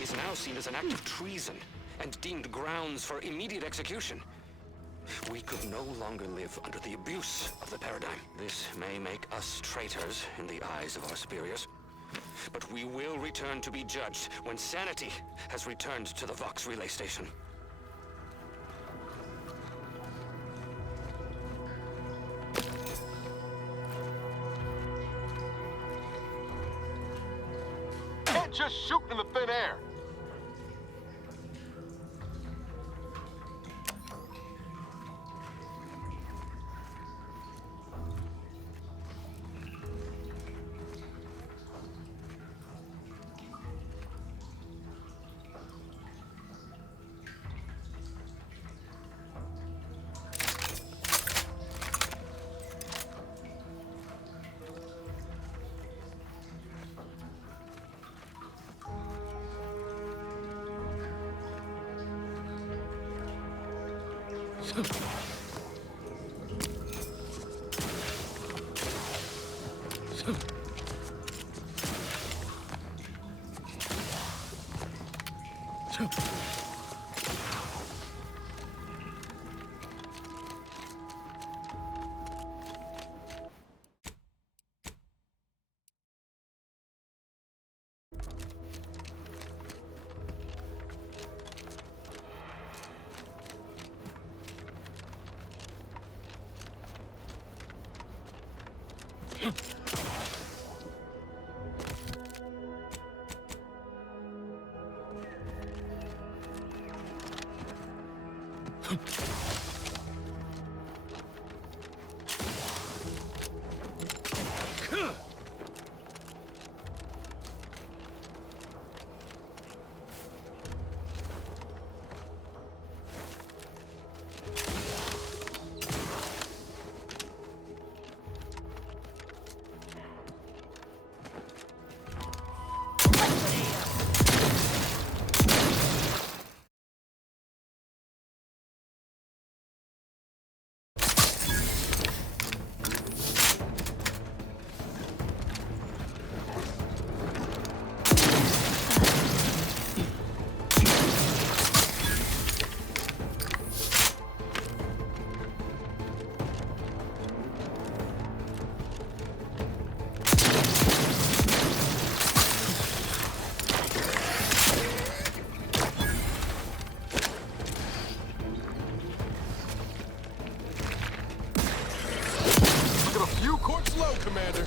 is now seen as an act of treason and deemed grounds for immediate execution. We could no longer live under the abuse of the paradigm. This may make us traitors in the eyes of our superiors, but we will return to be judged when sanity has returned to the Vox relay station. Can't just shoot in the thin air. Commander.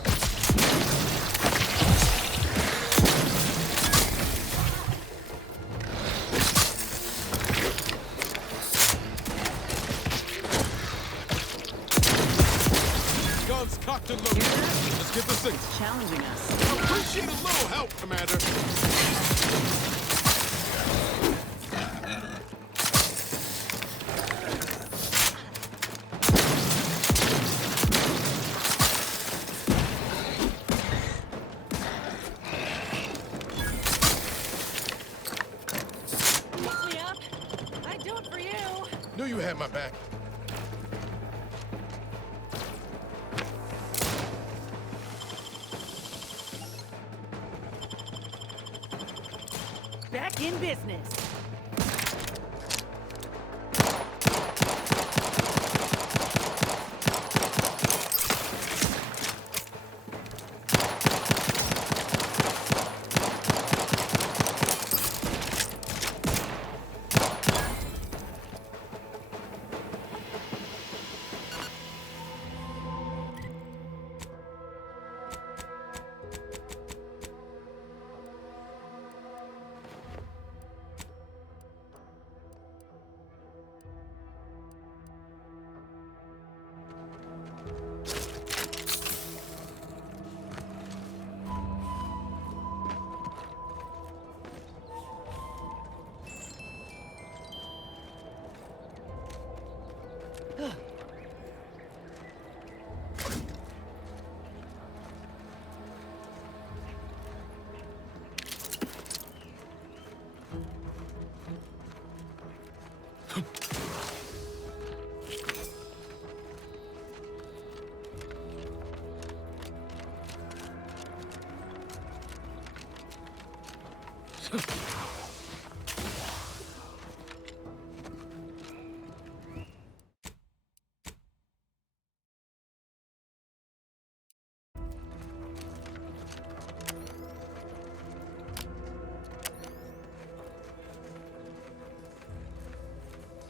Guns cocked and loaded. Let's get this thing. Challenging us. Appreciate a little help, Commander. Knew you had my back. Back in business.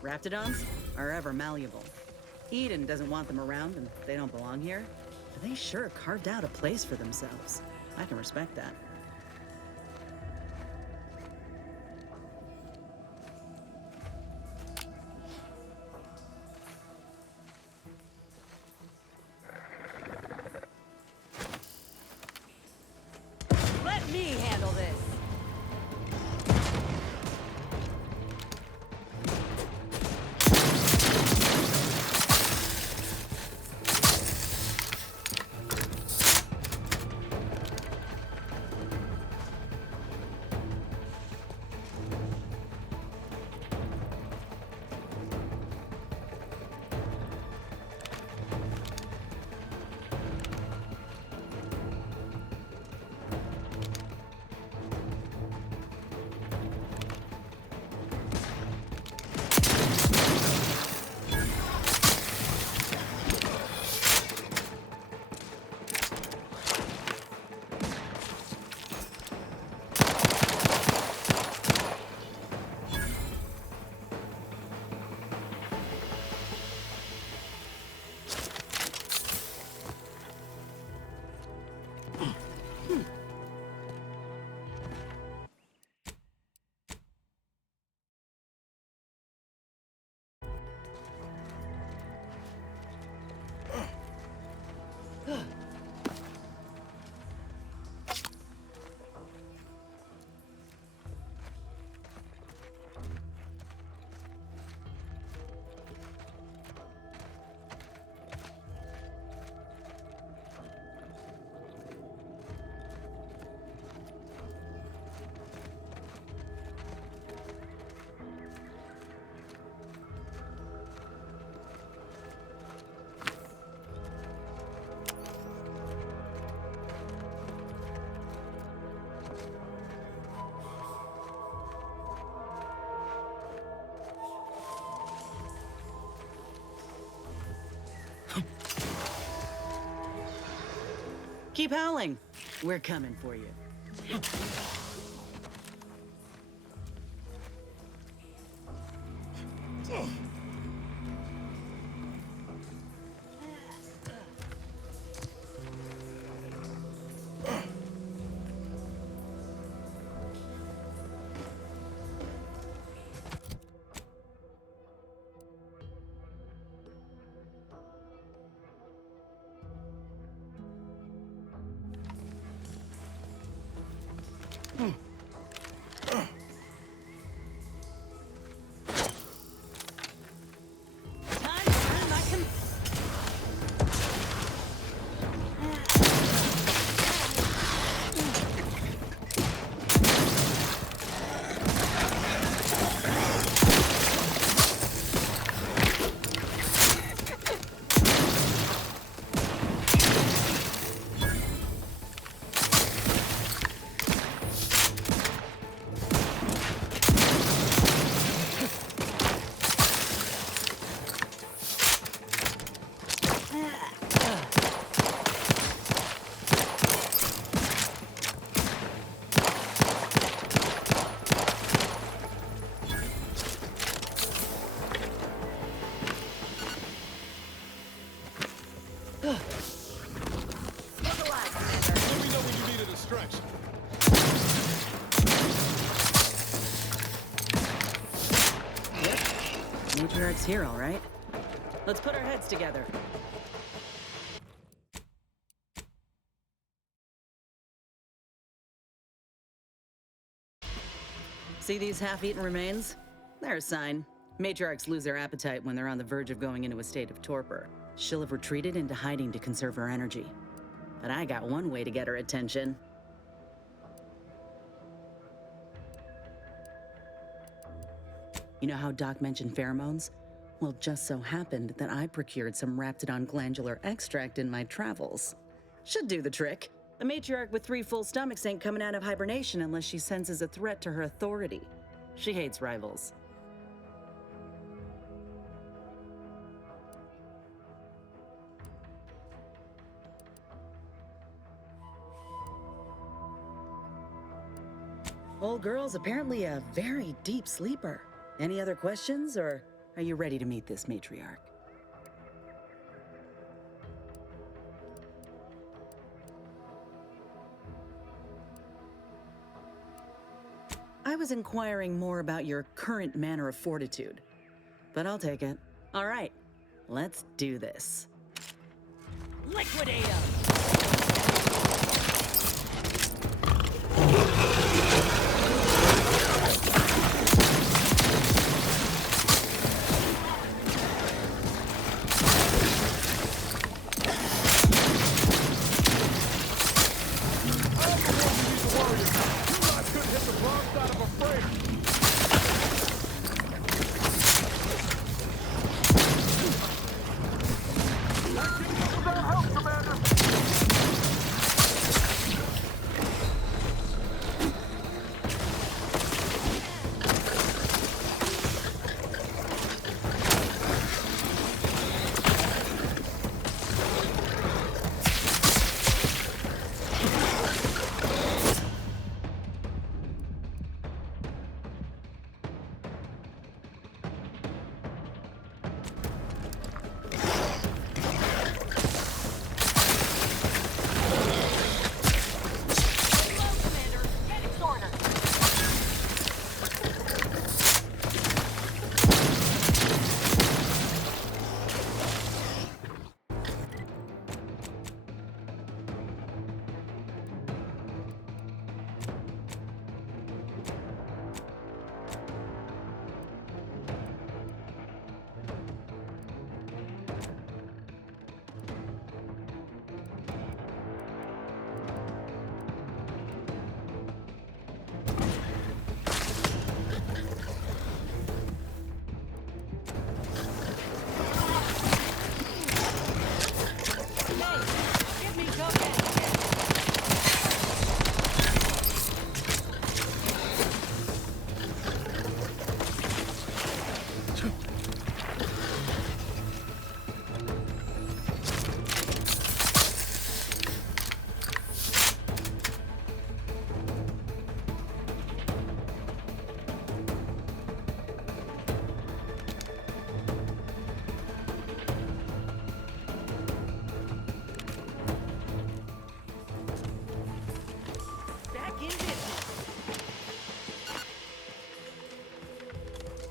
Raptidons are ever malleable. Eden doesn't want them around and they don't belong here. But they sure carved out a place for themselves. I can respect that. Let me handle this! Keep howling. We're coming for you. Let me know when you need a distraction. Matriarch's here, all right? Let's put our heads together. See these half-eaten remains? They're a sign. Matriarchs lose their appetite when they're on the verge of going into a state of torpor. She'll have retreated into hiding to conserve her energy. But I got one way to get her attention. You know how Doc mentioned pheromones? Well, just so happened that I procured some Raptidon glandular extract in my travels. Should do the trick. A matriarch with 3 full stomachs ain't coming out of hibernation unless she senses a threat to her authority. She hates rivals. Old girl's apparently a very deep sleeper. Any other questions, or Are you ready to meet this matriarch? I was inquiring more about your current manner of fortitude, but I'll take it. All right, let's do this. Liquidate 'em!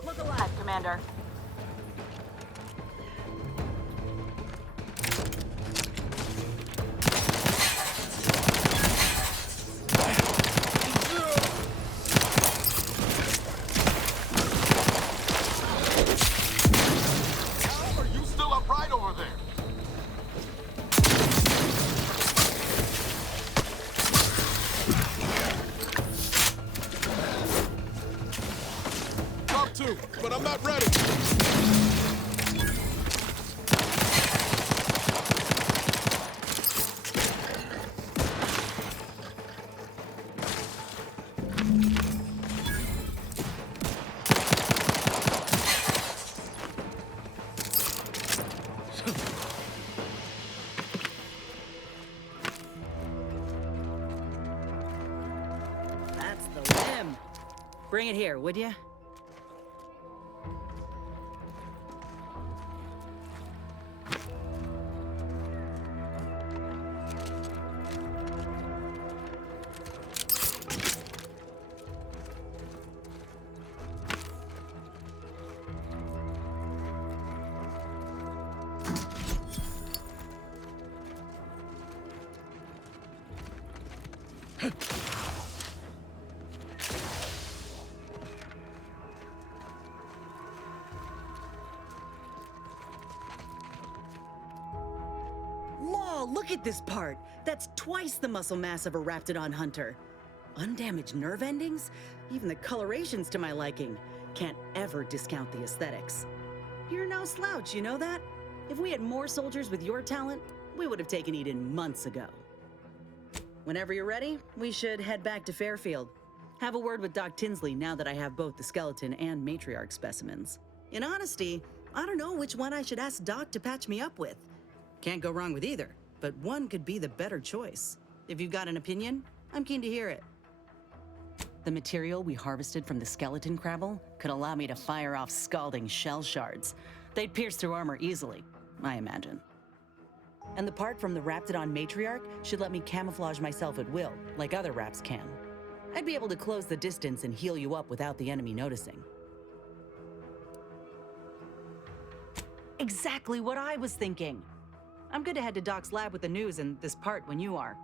Look alive, Commander. Are you still upright over there? Up to, but I'm not ready. That's the limb. Bring it here, would you? Law, look at this part. That's twice the muscle mass of a Raptidon hunter. Undamaged nerve endings? Even the coloration's to my liking. Can't ever discount the aesthetics. You're no slouch, you know that? If we had more soldiers with your talent, we would have taken Eden months ago. Whenever you're ready, we should head back to Fairfield. Have a word with Doc Tinsley now that I have both the skeleton and matriarch specimens. In honesty, I don't know which one I should ask Doc to patch me up with. Can't go wrong with either, but one could be the better choice. If you've got an opinion, I'm keen to hear it. The material we harvested from the skeleton crabble could allow me to fire off scalding shell shards. They'd pierce through armor easily, I imagine. And the part from the Raptidon matriarch should let me camouflage myself at will, like other Raps can. I'd be able to close the distance and heal you up without the enemy noticing. Exactly what I was thinking. I'm good to head to Doc's lab with the news and this part when you are.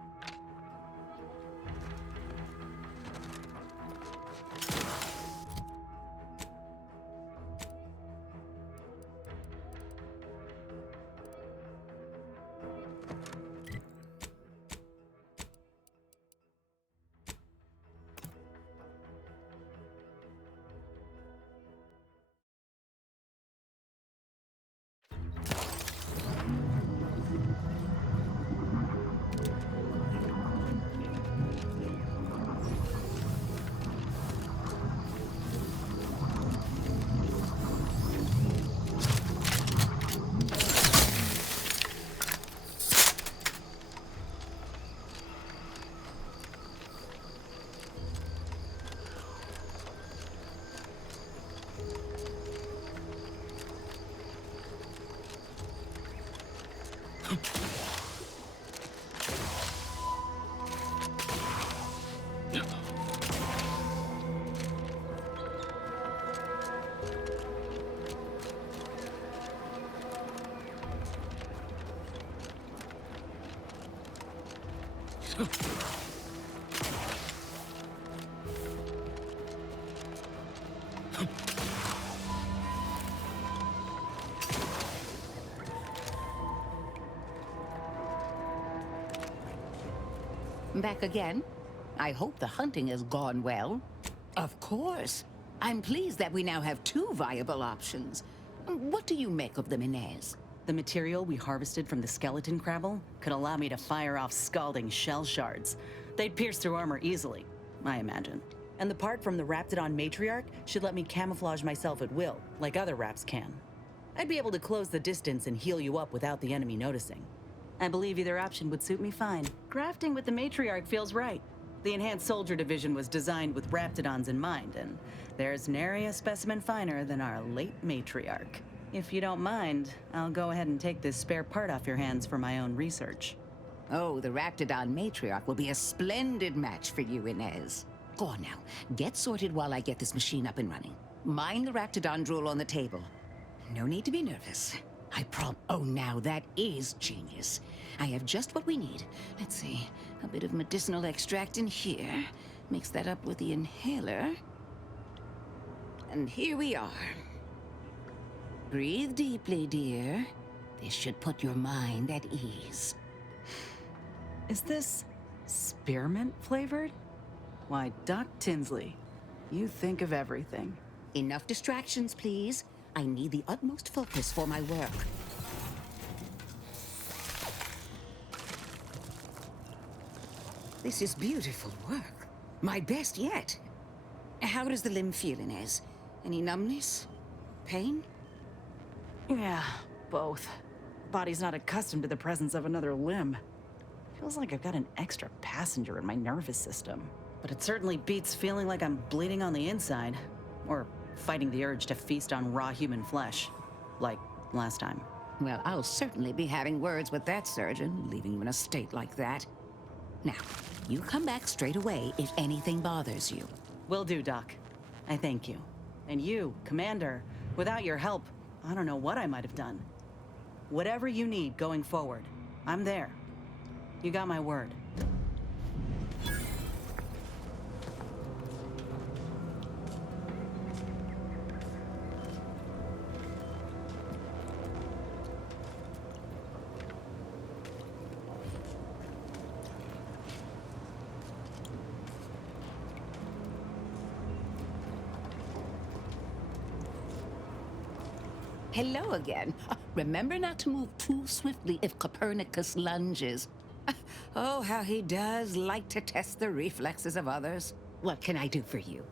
Back again? I hope the hunting has gone well. Of course. I'm pleased that we now have two viable options. What do you make of them, Inez? The material we harvested from the skeleton crabble could allow me to fire off scalding shell shards. They'd pierce through armor easily, I imagine. And the part from the Raptidon matriarch should let me camouflage myself at will, like other Raps can. I'd be able to close the distance and heal you up without the enemy noticing. I believe either option would suit me fine. Grafting with the matriarch feels right. The Enhanced Soldier Division was designed with Raptidons in mind, and there's nary a specimen finer than our late matriarch. If you don't mind, I'll go ahead and take this spare part off your hands for my own research. Oh, the Raptidon matriarch will be a splendid match for you, Inez. Go on now. Get sorted while I get this machine up and running. Mind the Raptidon drool on the table. No need to be nervous. I Oh, now that is genius. I have just what we need. Let's see. A bit of medicinal extract in here. Mix that up with the inhaler. And here we are. Breathe deeply, dear. This should put your mind at ease. Is this spearmint flavored? Why, Doc Tinsley, you think of everything. Enough distractions, please. I need the utmost focus for my work. This is beautiful work. My best yet. How does the limb feel, Inez? Any numbness? Pain? Yeah, both. Body's not accustomed to the presence of another limb. Feels like I've got an extra passenger in my nervous system. But it certainly beats feeling like I'm bleeding on the inside. Or fighting the urge to feast on raw human flesh. Like last time. Well, I'll certainly be having words with that surgeon, leaving you in a state like that. Now, you come back straight away if anything bothers you. Will do, Doc. I thank you. And you, Commander, without your help, I don't know what I might have done. Whatever you need going forward, I'm there. You got my word. Hello again. Remember not to move too swiftly if Copernicus lunges. Oh, how he does like to test the reflexes of others. What can I do for you?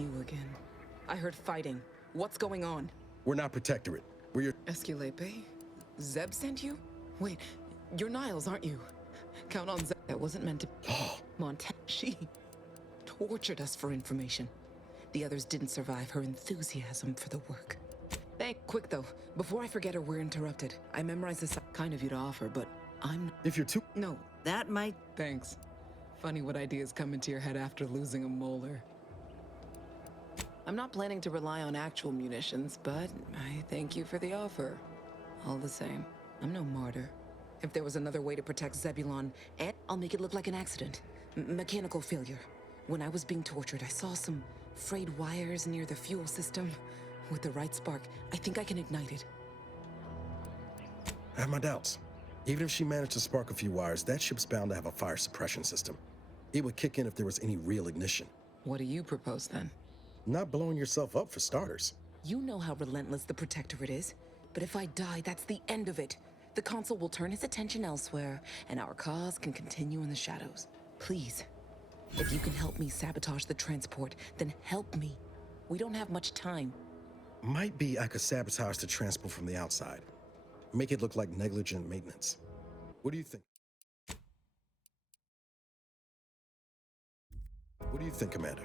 You again. I heard fighting. What's going on? We're not Protectorate. We're your... Esculape? Zeb sent you? Wait, you're Niles, aren't you? Count on Zeb. That wasn't meant to... Montana. She tortured us for information. The others didn't survive her enthusiasm for the work. Hey, quick though. Before I forget or we're interrupted. I memorized this kind of you to offer, but I'm... If you're too... No. That might. Thanks. Funny what ideas come into your head after losing a molar. I'm not planning to rely on actual munitions, but I thank you for the offer. All the same, I'm no martyr. If there was another way to protect Zebulon, and I'll make it look like an accident. Mechanical failure. When I was being tortured, I saw some frayed wires near the fuel system. With the right spark, I think I can ignite it. I have my doubts. Even if she managed to spark a few wires, that ship's bound to have a fire suppression system. It would kick in if there was any real ignition. What do you propose then? Not blowing yourself up for starters. You know how relentless the Protectorate is. But if I die, that's the end of it. The Consul will turn his attention elsewhere, and our cause can continue in the shadows. Please, if you can help me sabotage the transport, then help me. We don't have much time. Might be I could sabotage the transport from the outside. Make it look like negligent maintenance. What do you think? What do you think, Commander?